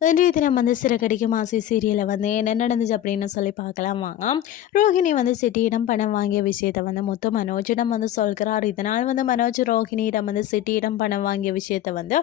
இன்றைய தினம் வந்து சிறகடிக்கும் ஆசை சீரியலில் வந்து என்ன நடந்துச்சு அப்படின்னு சொல்லி பார்க்கலாம்? வாங்க ரோஹிணி வந்து சிட்டியிடம் பணம் வாங்கிய விஷயத்தை வந்து மொத்த மனோஜிடம் வந்து சொல்கிறார். இதனால் வந்து மனோஜ் ரோஹிணியிடம் வந்து சிட்டியிடம் பணம் வாங்கிய விஷயத்தை வந்து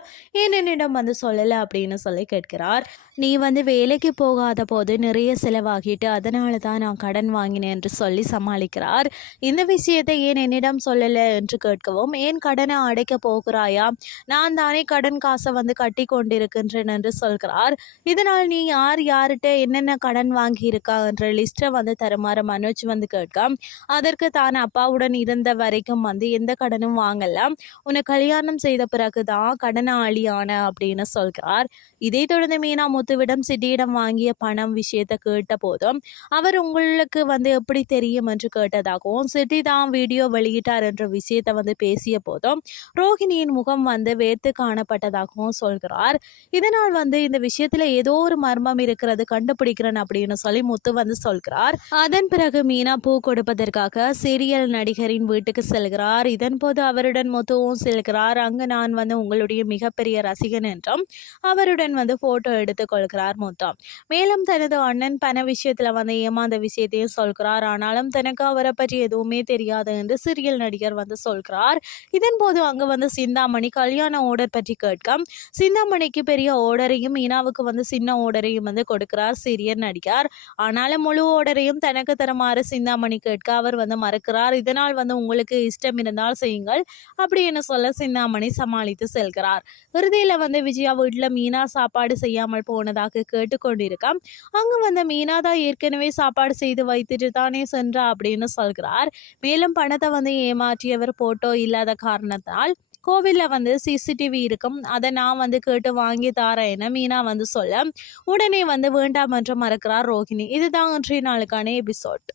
ஏன் என்னிடம் வந்து சொல்லலை அப்படின்னு சொல்லி கேட்கிறார். நீ வந்து வேலைக்கு போகாத போது நிறைய செலவாகிட்டு அதனால தான் நான் கடன் வாங்கினேன் என்று சொல்லி சமாளிக்கிறார். இந்த விஷயத்தை ஏன் என்னிடம் சொல்லலை என்று கேட்கவும் ஏன் கடனை அடைக்க போகிறாயா? நான் தானே கடன் காசை வந்து கட்டி கொண்டிருக்கின்றேன் என்று சொல்கிறார். இதனால் நீ யார் யார்கிட்ட என்னென்ன கடன் வாங்கியிருக்கா என்ற லிஸ்ட்டை வந்து தருமாறு மனோஜ் வந்து கேட்க அதற்கு தான் அப்பாவுடன் இருந்த வரைக்கும் வந்து எந்த கடனும் வாங்கல. உன்னை கல்யாணம் செய்த பிறகு தான் கடனாளியான அப்படின்னு சொல்கிறார். இதை தொடர்ந்து மீனா முத்துவிடம் சிட்டியிடம் வாங்கிய பணம் விஷயத்தை கேட்ட போதும் அவர் உங்களுக்கு வந்து எப்படி தெரியும் என்று கேட்டதாகவும் சிட்டி தான் வீடியோ வெளியிட்டார் என்ற விஷயத்தை வந்து பேசிய போதும் ரோஹிணியின் முகம் வந்து வேர்த்து காணப்பட்டதாகவும் சொல்கிறார். இதனால் வந்து இந்த விஷயத்துல ஏதோ ஒரு மர்மம் இருக்கிறது கண்டுபிடிக்கிறேன் அப்படின்னு சொல்லி முத்து வந்து சொல்கிறார். அதன் பிறகு மீனா பூ கொடுப்பதற்காக சீரியல் நடிகரின் வீட்டுக்கு செல்கிறார். இதன் போது அவருடன் முத்துவும் செல்கிறார். அங்கு நான் வந்து உங்களுடைய மிகப்பெரிய ரசிகன் என்றும் அவருடன் வந்து போட்டோ எடுத்துக் கொள்கிறார் முத்தம் மேலும் தனது அண்ணன் பண விஷயத்துல வந்து ஏமாந்த விஷயத்தையும் சொல்கிறார். ஆனாலும் தனக்கு அவரை பற்றி எதுவுமே தெரியாது என்று சீரியல் நடிகர் வந்து சொல்கிறார். இதன் போது அங்கு வந்து சிந்தாமணி கல்யாண ஓடர் பற்றி கேட்க சிந்தாமணிக்கு பெரிய ஓர்டரையும் மீனாவுக்கு வந்து சின்ன ஓடரையும் வந்து கொடுக்கிறார் சீரியல் நடிகார் ஆனாலும் முழு ஓடரையும் தனக்கு தருமாறு சிந்தாமணி கேட்க அவர் வந்து மறுக்கிறார். இதனால் வந்து உங்களுக்கு இஷ்டம் இருந்தால் செய்யுங்கள். அப்படின்னு சொல்ல சிந்தாமணி சமாளித்து செல்கிறார். இறுதியில் வந்து விஜயா வீட்டில் மீனா சாப்பாடு செய்யாமல் போனதாக கேட்டுக்கொண்டிருக்கான் அங்கு வந்து மீனா தான் ஏற்கனவே சாப்பாடு செய்து வைத்துட்டு தானே சென்றா அப்படின்னு சொல்கிறார். மேலும் பணத்தை வந்து ஏமாற்றியவர் போட்டோ இல்லாத காரணத்தால் கோவிலில் வந்து சிசிடிவி இருக்கும். அதை நான் வந்து கேட்டு வாங்கி தாரேன் என மீனா வந்து சொல்ல. உடனே வந்து வேண்டாம் என்று மறக்கிறார் ரோஹிணி. இதுதான் இன்றைய நாளுக்கான எபிசோட்